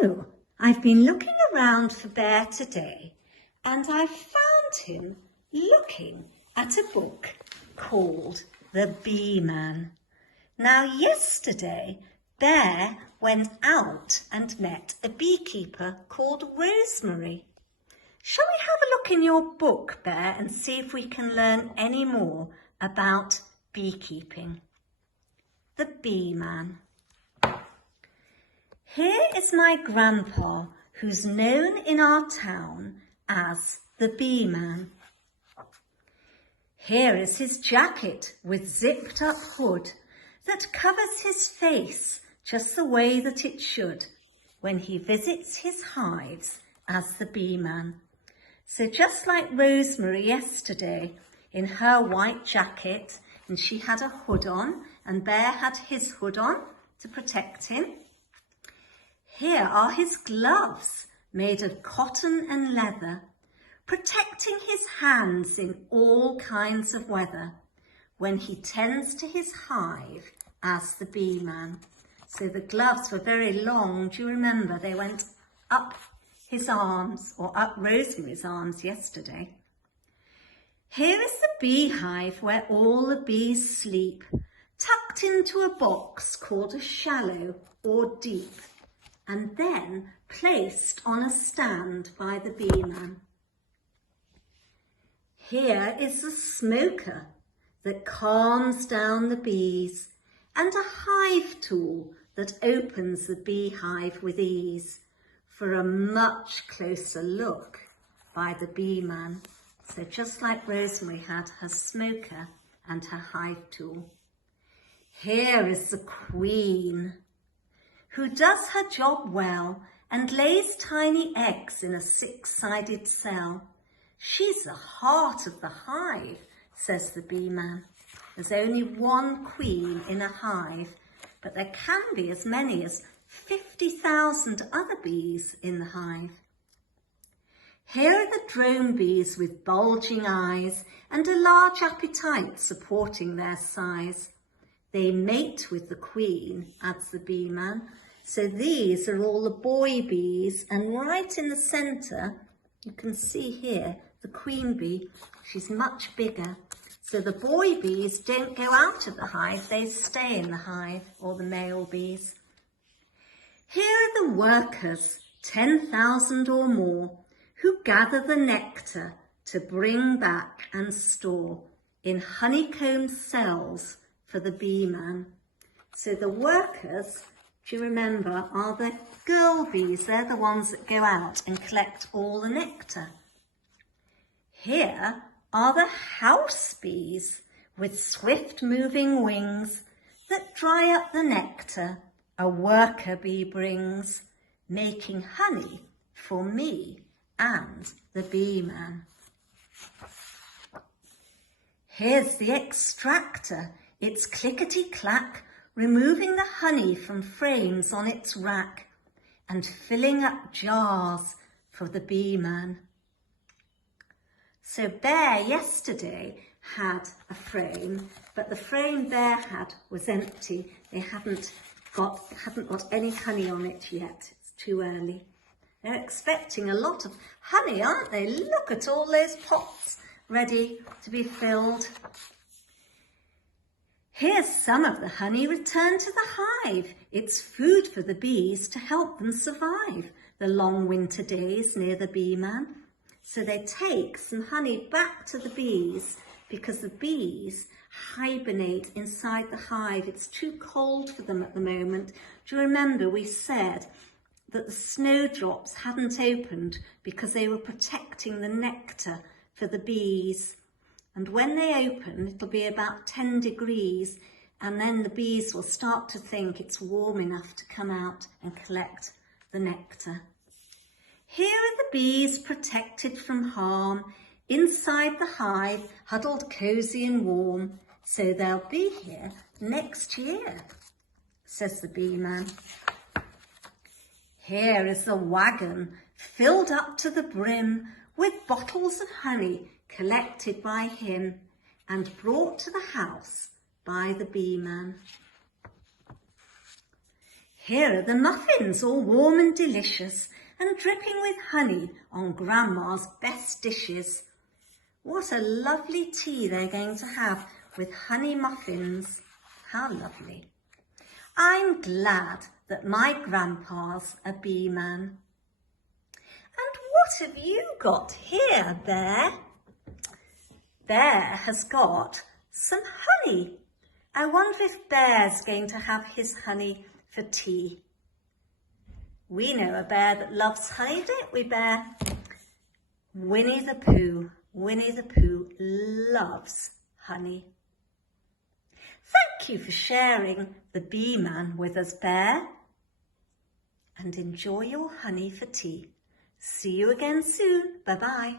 So, I've been looking around for Bear today and I've found him looking at a book called The Bee Man. Now, yesterday, Bear went out and met a beekeeper called Rosemary. Shall we have a look in your book, Bear, and see if we can learn any more about beekeeping? The Bee Man. Here is my grandpa, who's known in our town as the Bee Man. Here is his jacket with zipped up hood that covers his face just the way that it should when he visits his hives as the Bee Man. So just like Rosemary yesterday in her white jacket, and she had a hood on and Bear had his hood on to protect him. Here are his gloves made of cotton and leather, protecting his hands in all kinds of weather when he tends to his hive as the Bee Man. So the gloves were very long. Do you remember? They went up his arms, or up Rosemary's arms yesterday. Here is the beehive where all the bees sleep, tucked into a box called a shallow or deep, and then placed on a stand by the Bee Man. Here is the smoker that calms down the bees, and a hive tool that opens the beehive with ease for a much closer look by the Bee Man. So just like Rosemary had her smoker and her hive tool. Here is the Queen, who does her job well and lays tiny eggs in a six-sided cell. She's the heart of the hive, says the Bee Man. There's only one queen in a hive, but there can be as many as 50,000 other bees in the hive. Here are the drone bees with bulging eyes and a large appetite supporting their size. They mate with the queen, adds the Bee Man. So these are all the boy bees, and right in the centre, you can see here, the queen bee, she's much bigger. So the boy bees don't go out of the hive, they stay in the hive, or the male bees. Here are the workers, 10,000 or more, who gather the nectar to bring back and store in honeycomb cells for the Bee Man. So the workers, do you remember, are the girl bees. They're the ones that go out and collect all the nectar. Here are the house bees with swift moving wings that dry up the nectar a worker bee brings, making honey for me and the Bee Man. Here's the extractor. It's clickety-clack, removing the honey from frames on its rack and filling up jars for the Bee Man. So Bear yesterday had a frame, but the frame Bear had was empty. They hadn't got any honey on it yet. It's too early. They're expecting a lot of honey, aren't they? Look at all those pots ready to be filled. Here's some of the honey returned to the hive. It's food for the bees to help them survive the long winter days near the Bee Man. So they take some honey back to the bees because the bees hibernate inside the hive. It's too cold for them at the moment. Do you remember we said that the snowdrops hadn't opened because they were protecting the nectar for the bees? And when they open, it'll be about 10 degrees, and then the bees will start to think it's warm enough to come out and collect the nectar. Here are the bees protected from harm, inside the hive, huddled cosy and warm, so they'll be here next year, says the Bee Man. Here is the wagon, filled up to the brim with bottles of honey collected by him and brought to the house by the Bee Man. Here are the muffins, all warm and delicious, and dripping with honey on Grandma's best dishes. What a lovely tea they're going to have with honey muffins. How lovely. I'm glad that my grandpa's a bee man. And what have you got here, Bear? Bear has got some honey. I wonder if Bear's going to have his honey for tea. We know a bear that loves honey, don't we, Bear? Winnie the Pooh. Winnie the Pooh loves honey. Thank you for sharing the bee man with us, Bear. And enjoy your honey for tea. See you again soon. Bye-bye.